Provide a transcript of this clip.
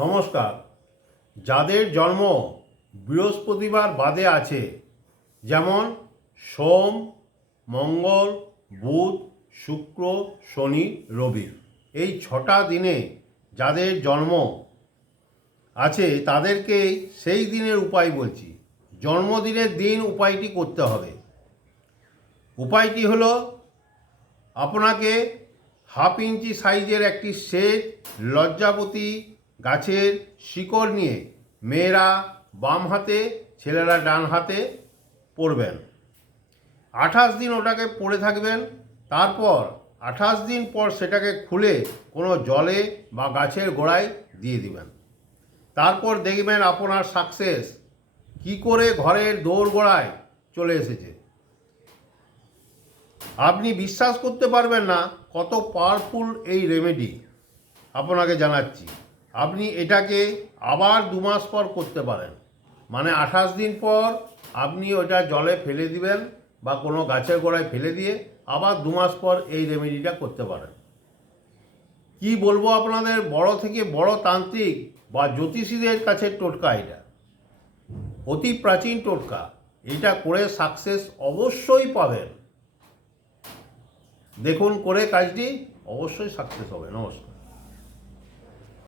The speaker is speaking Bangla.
নমস্কার। যাদের জন্ম বৃহস্পতিবার বাদে আছে, যেমন সোম, মঙ্গল, বুধ, শুক্র, শনি, রবি, এই 6টা দিনে যাদের জন্ম আছে তাদেরকে সেই দিনের উপায় বলছি। জন্মদিনের দিন উপায়টি করতে হবে। উপায়টি হলো, আপনাকে 1/2 ইঞ্চি সাইজের একটি সেট লজ্জাবতী গাছের শিকড় নিয়ে মেয়েরা বাম হাতে, ছেলেরা ডান হাতে পড়বেন। 28 দিন ওটাকে পড়ে থাকবেন। তারপর 28 দিন পর সেটাকে খুলে কোনো জলে বা গাছের গোড়ায় দিয়ে দিবেন। তারপর দেখবেন আপনার সাকসেস কি করে ঘরের দোরগোড়ায় চলে এসেছে। আপনি বিশ্বাস করতে পারবেন না কত পাওয়ারফুল এই রেমেডি। আপনাকে জানাচ্ছি, আপনি এটাকে আবার 2 মাস পর করতে পারেন। মানে 28 দিন পর আপনি ওটা জলে ফেলে দিবেন বা কোনো গাছের গোড়ায় ফেলে দিয়ে আবার 2 মাস পর এই রেমেডিটা করতে পারেন। কি বলবো আপনাদের, বড় থেকে বড় তান্ত্রিক বা জ্যোতিষীদের কাছে টোটকা এটা, অতি প্রাচীন টোটকা। এটা করে সাকসেস অবশ্যই পাবেন। দেখুন করে কাজটি, অবশ্যই সাকসেস হবে। নমস্কার।